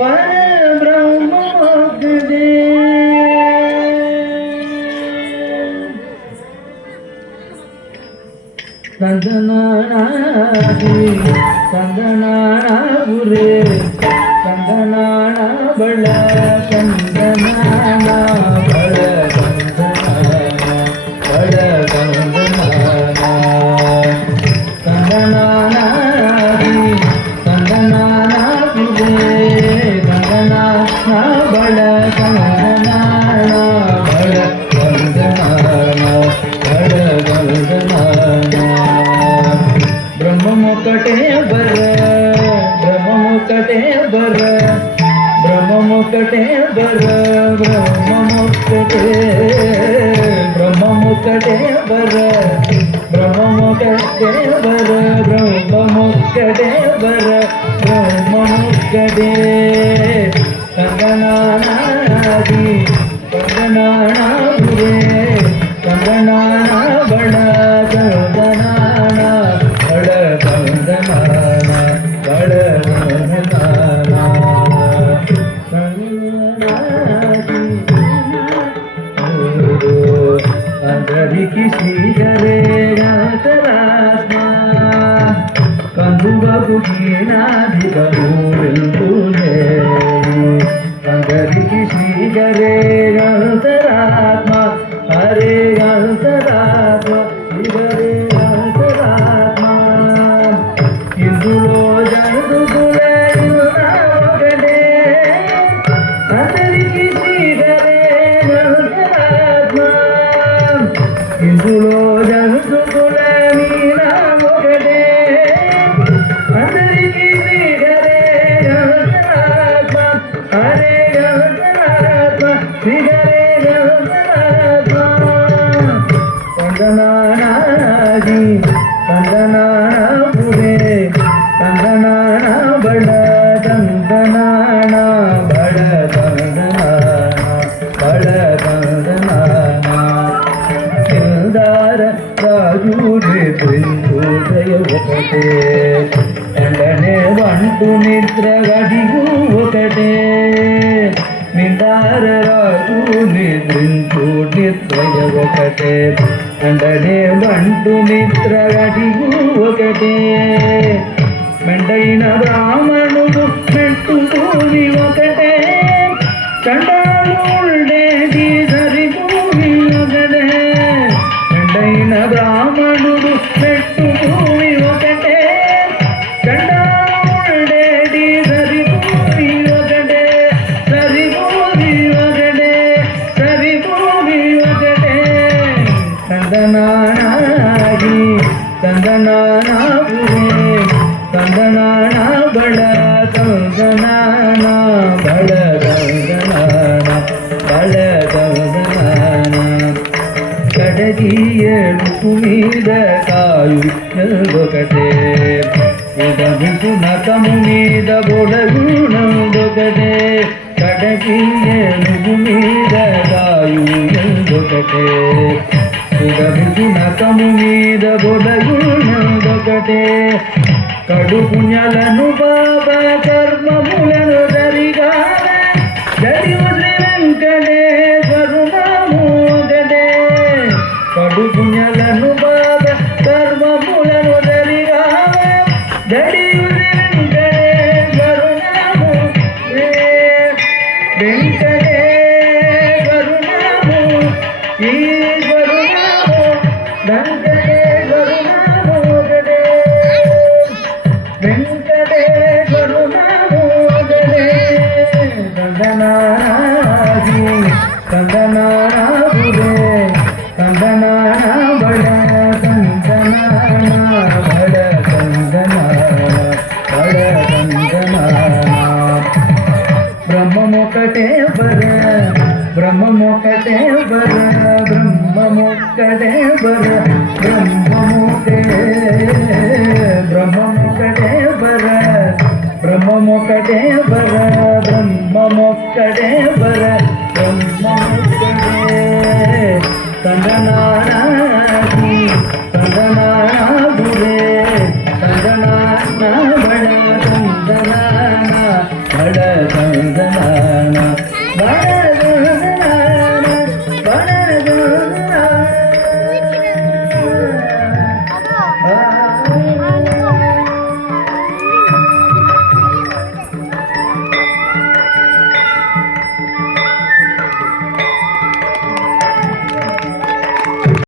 परब्रह्म मोक्षदे संदनानादि संदनानापुरे संदनाना बळ संदनाना बळ संदनाना बळ संदनाना संदनानादि संदनानापुरे संदनाना बळ संदनाना बळ संदनाना बळ संदनाना ब्रह्ममुकटे बर ब्रह्ममुकटे बर ब्रह्ममुकटे बर ब्रह्ममुकटे ब्रह्ममुकटे बर ब्रह्ममुकटे बर ब्रह्ममुकटे बर ब्रह्ममुकटे कंगनानादि कंगनानापुरे कंगनाना बळ कंगनाना बळ कंगनाना बळ कंगनाना अंदरिकी ಶ್ರೀಗರೇ ಗಣತರಾತ್ಮ ಕಂದುಬಗು ಗೀನಾಧಿಕೂರೆಂಬುದೇ अंदरिकी ಶ್ರೀಗರೇ ಗಣತರಾತ್ಮ हरे गणतरात्म ಶ್ರೀಗರೇ ಗಣತರಾತ್ಮ ಇಂದುలో జనుదులే ఒకటే అందరికీ శ్రీగరే గణతరాత్మ ఇందులో జనుదులే నీనా ఒకటే అందరికీ శ్రీగరే గణతరాత్మ హరే గణతరాత్మ శ్రీగరే గణతరాత్మ कंगनानादि कंगनानापुरे कंगनाना बळ कंगनाना बळ कंगनाना बळ कंगनाना केदार राजू हृदय ఒకటే ఎండనే వంటు నిద్ర గడిగు ఒకటే నిందార రాజు నిద్రించు నిద్రయ ఒకటే అండనే వంటు నిద్ర గడిగు ఒకటే మెండైన బ్రాహ్మణుడు మెట్టు భూమి ఒకటే చండాలుండేది సరి భూమి ఒకటే మెండైన బ్రాహ్మణుడు మెట్టు భూమి ఒకటే చండాలుండేది సరి భూమి ఒకటే సరి భూమి ఒకటే సరి భూమి ఒకటే कंगनानादि कंगनानापुरे कंगनाना बळ कंगनाना बळ कंगनाना बळ कंगनाना కడగియడుపు మీద కాయుఒకటే ఉదమికు నకము మీద బొడగుణొకటే కడగియడుపు మీద కాయుఒకటే ఉదమికు నకము మీద బొడగుణొకటే కడు పుణ్యాలను పాప కర్మములను దరిగా దరి శ్రీ వెంకటేశ్వరు నాము ఒకటే కడు పుణ్యాలను పాప కర్మములను దరిగా దరి శ్రీ వెంకటేశ్వరు నాము వెంకటేశ్వరు నాము ఈశ్వరు నాము వెంకటేశ్వరు నాము ఒకటే వెంకటేశ్వరు నాము ఒకటే कंगनानादि कंगनानापुरे कंगनाना बळ कंगनाना बळ कंगनाना बळ कंगनाना ब्रह्ममुकटे बर ब्रह्ममुकटे बर ब्रह्ममुकटे बर ब्रह्ममुकटे ब्रह्ममुकटे बर ब्रह्ममुकटे बर ब्रह्ममुकटे बर ब्रह्ममुकटे कंगनानादि कंगनाना